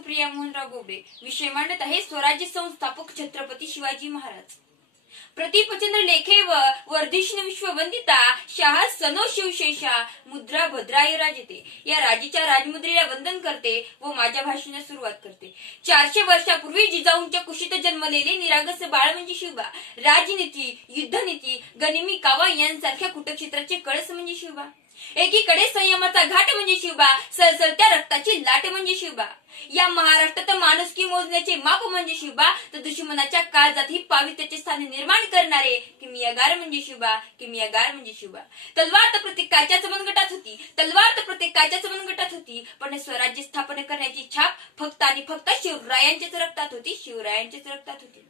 सुप्रिया मोहनराव गोबडे विषय मांडत आहे स्वराज्य संस्थापक छत्रपती शिवाजी महाराज। प्रतिपचंद्र लेखे व वर्धिष्णु विश्ववंदिता शाह सनो शिवशेषा मुद्रा भद्राय राजते या राजेच्या राजमुद्रेला वंदन करते व माझ्या भाषणास सुरुवात करते। 400 वर्षापूर्वी जिजाऊंच्या कुशीत जन्मलेले निरागस बाळ म्हणजे शिवबा। राजनीती, युद्धनीती, गनिमी कावा यांसारख्या कुटक्षेत्राचे कळस म्हणजे शिवबा। एकीकडे संयमाचा घाट म्हणजे शिवबा, सळसळत्या रक्ताची लाट म्हणजे शिवबा। या महाराष्ट्रात माणुसकी मोजण्याचे माप म्हणजे शिवबा, तर दुश्मनाच्या काळजातही पावित्र्याचे स्थान निर्माण करणारे किमियागार म्हणजे शिवबा, किमियागार म्हणजे शिवबा। तलवार तर प्रत्येकाच्याच मनगटात होती, तलवार तर प्रत्येकाच्याच मनगटात होती, पण स्वराज्य स्थापन करण्याची छाप फक्त आणि फक्त शिवरायांच्याच रक्तात होती, शिवरायांच्याच रक्तात होती।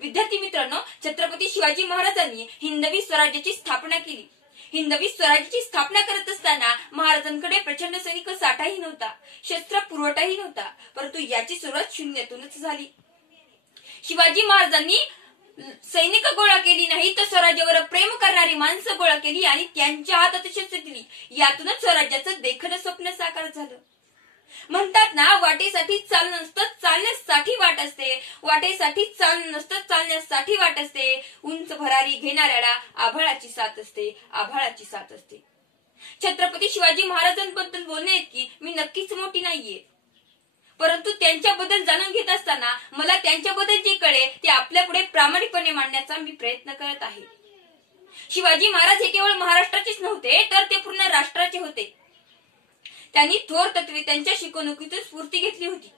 विद्यार्थी मित्रांनो, छत्रपती शिवाजी महाराजांनी हिंदवी स्वराज्याची स्थापना केली। हिंदवी स्वराज्याची स्थापना करत असताना महाराजांकडे प्रचंड सैनिक साठाही नव्हता, शस्त्र पुरवठाही नव्हता, परंतु याची सुरुवात शून्यातूनच झाली। शिवाजी महाराजांनी सैनिक गोळा केली नाही तर स्वराज्यावर प्रेम करणारी माणसं गोळा केली आणि त्यांच्या हातात शस्त्र दिली। यातूनच स्वराज्याचं देखणं स्वप्न साकार झालं। म्हणतात ना, वाटेसाठी चालणं नसतं, चालण्यासाठी वाट असते। वाटेसाठी चालणं नसतं, चालण्यासाठी वाट असते। उंच भरारी घेणाऱ्याला आभाळाची साथ असते, आभाळाची साथ असते। छत्रपती शिवाजी महाराजांबद्दल बोलणे इतकी मी नक्कीच मोठी नाहीये, परंतु त्यांच्याबद्दल जाणून घेत असताना मला त्यांच्याबद्दल जे कळे ते आपल्या पुढे प्रामाणिकपणे मांडण्याचा मी प्रयत्न करत आहे। शिवाजी महाराज हे केवळ महाराष्ट्राचेच नव्हते, तर ते पूर्ण राष्ट्राचे होते। त्यांनी थोर तत्वे त्यांच्या शिकवणुकीतून स्फूर्ती घेतली होती।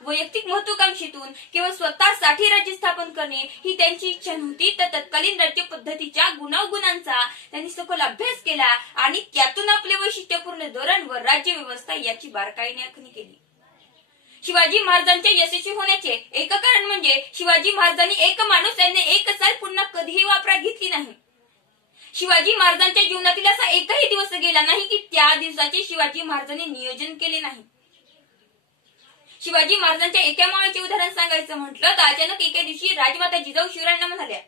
वैयक्तिक महत्वाकांक्षेतून केवळ स्वतःसाठी राज्य स्थापन करणे ही त्यांची इच्छा नव्हती, तर तत्कालीन राज्य पद्धतीच्या गुणावगुणांचा त्यांनी सखोल अभ्यास केला आणि त्यातून आपले वैशिष्ट्यपूर्ण धोरण व राज्य व्यवस्था याची बारकाईने आखणी केली। शिवाजी महाराजांच्या यशस्वी होण्याचे एक कारण म्हणजे शिवाजी महाराजांनी एक माणूस यांनी एक साल पुन्हा कधीही वापरात घेतली नाही। शिवाजी महाराजांच्या जीवनातील असा एकही दिवस गेला नाही की त्या दिवसाचे शिवाजी महाराजांनी नियोजन केले नाही। शिवाजी महाराजांच्या एका मावळ्याचे उदाहरण सांगायचं म्हटलं तर अचानक एके दिवशी राजमाता जिजाऊ शिवरायांना म्हणाल्या,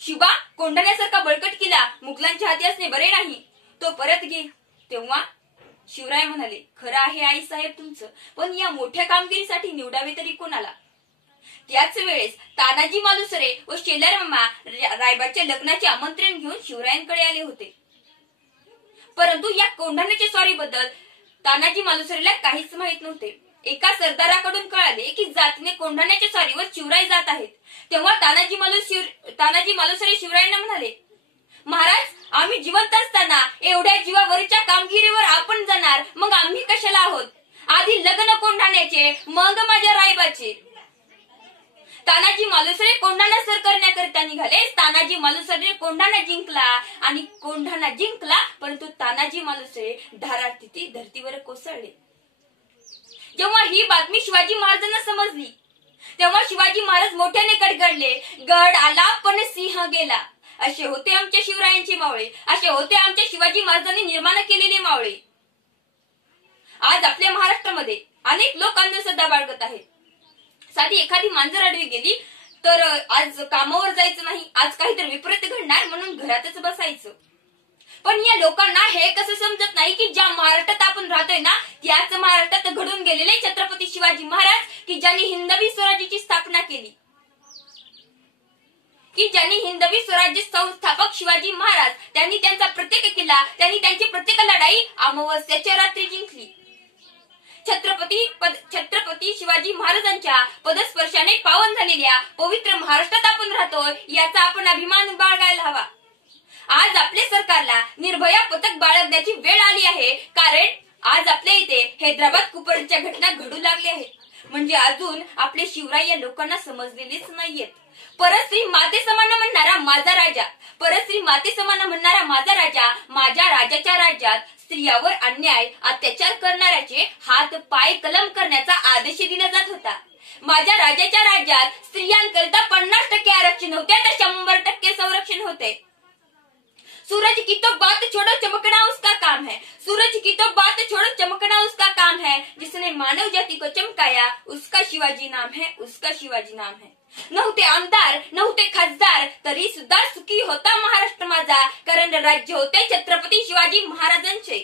शिवबा, कोंढाण्यासारखा बळकट किल्ला मुघलांच्या हाती असणे बरे नाही, तो परत घे। तेव्हा शिवराय म्हणाले, खरं आहे आई साहेब तुमचं, पण या मोठ्या कामगिरीसाठी निवडावे तरी कोणाला? त्याच वेळेस तानाजी मालुसरे व शेलारमामा रायबाच्या लग्नाचे आमंत्रण घेऊन शिवरायांकडे आले होते, परंतु या कोंढाण्याच्या स्वारीबद्दल तानाजी मालुसरेला काहीच माहित नव्हते। एका सरदाराकडून कळाले की जातीने कोंढाण्याच्या स्वारीवर शिवराय जात आहेत। तेव्हा तानाजी मालुसरे शिवरायांना म्हणाले, महाराज, आम्ही जिवंत असताना एवढ्या जीवावरच्या कामगिरीवर आपण जाणार, मग आम्ही कशाला आहोत? आधी लग्न कोंढाण्याचे, मग माझ्या रायबाचे। तानाजी मालुसरे कोंढाणा सर करण्याकरिता निघाले। तानाजी मालुसरे कोंढाणा जिंकला आणि कोंढाणा जिंकला, परंतु तानाजी मालुसरे धारातीर्थी धर्तीवर कोसळले। जेव्हा ही बातमी शिवाजी महाराजांना समजली तेव्हा शिवाजी महाराज मोठ्याने गडगडले, गड आला पण सिंह गेला। असे होते आमच्या शिवरायांचे मावळे, असे होते आमच्या शिवाजी महाराजांनी निर्माण केलेले मावळे। आज आपल्या महाराष्ट्रामध्ये अनेक लोक अंधश्रद्धा बाळगत आहेत। साधी एखादी मांजर आडवी गेली तर आज कामावर जायचं नाही, आज काहीतरी विपरीत घडणार म्हणून घरातच बसायचं। पण या लोकांना हे कसं समजत नाही की ज्या महाराष्ट्रात आपण राहतोय ना, त्याच महाराष्ट्रात घडून गेलेले छत्रपती शिवाजी महाराज की ज्यांनी हिंदवी स्वराज्याची स्थापना केली, की ज्यांनी हिंदवी स्वराज्य संस्थापक शिवाजी महाराज त्यांनी त्यांचा प्रत्येक किल्ला, त्यांनी त्यांची प्रत्येक लढाई अमावस्येच्या रात्री जिंकली। छत्रपती शिवाजी महाराजांच्या पदस्पर्शाने पावन झालेल्या पवित्र महाराष्ट्रात आपण राहतोय, याचा आपण अभिमान बाळगायला हवा। आज आपल्या सरकारला निर्भया पथक बाळगण्याची वेळ आली आहे, कारण आज आपल्या इथे हैदराबाद कुपवाडाच्या घटना घडू लागल्या आहेत। म्हणजे अजून आपले शिवराय या लोकांना समजलेलेच नाहीयेत। परस्त्री माते समान म्हणणारा माझा राजा, परस्त्री माते समान म्हणणारा माझा राजा, माझ्या राजाच्या राज्यात स्त्रियावर अन्याय अत्याचार करणाऱ्याचे हात पाय कलम करण्याचा आदेश दिला जात होता। माझ्या राजाच्या राज्यात स्त्रियांकरिता 50% आरक्षण होते तर 100% संरक्षण होते। सूरज की तो बात छोड़ो, चमकना उसका काम है। सूरज की तो बात छोड़ो, चमकना उसका काम है। जिसने मानव जाति को चमकाया उसका शिवाजी नाम है, उसका शिवाजी नाम है। नव्हते आमदार, नव्हते खासदार, तरी सुद्धा सुखी होता महाराष्ट्र माझा, कारण राज्य होते छत्रपती शिवाजी महाराजांचे।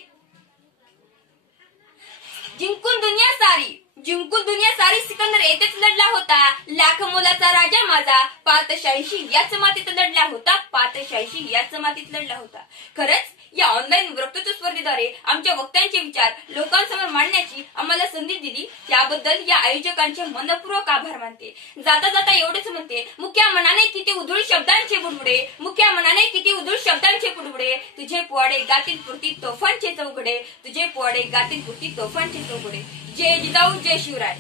जिंकून दुनिया सारी जिंकून दुनिया सारी सिकंदर येथेच लढला होता. लाख मोलाचा राजा माझा पातशाहीशी याच मातीत लढला होता. पातशाहीशी याच मातीत लढला होता. खरंच या ऑनलाईन वक्तृत्व स्पर्धेद्वारे आमच्या वक्त्यांचे विचार लोकांसमोर मांडण्याची आम्हाला संधी दिली त्याबद्दल या आयोजकांचे मनपूर्वक आभार मानते. जाता जाता एवढेच म्हणते, मुख्या मनाने किती उधळ शब्दांचे बुडबुडे, मुख्या मनाने किती उधळ शब्दांचे बुडबुडे, तुझे पोवाडे गातील पुरती तोफांचे चौघडे, तुझे पोवाडे गातील पुरती तोफांचे चौघडे. जय जिजाऊ जय शिवराय.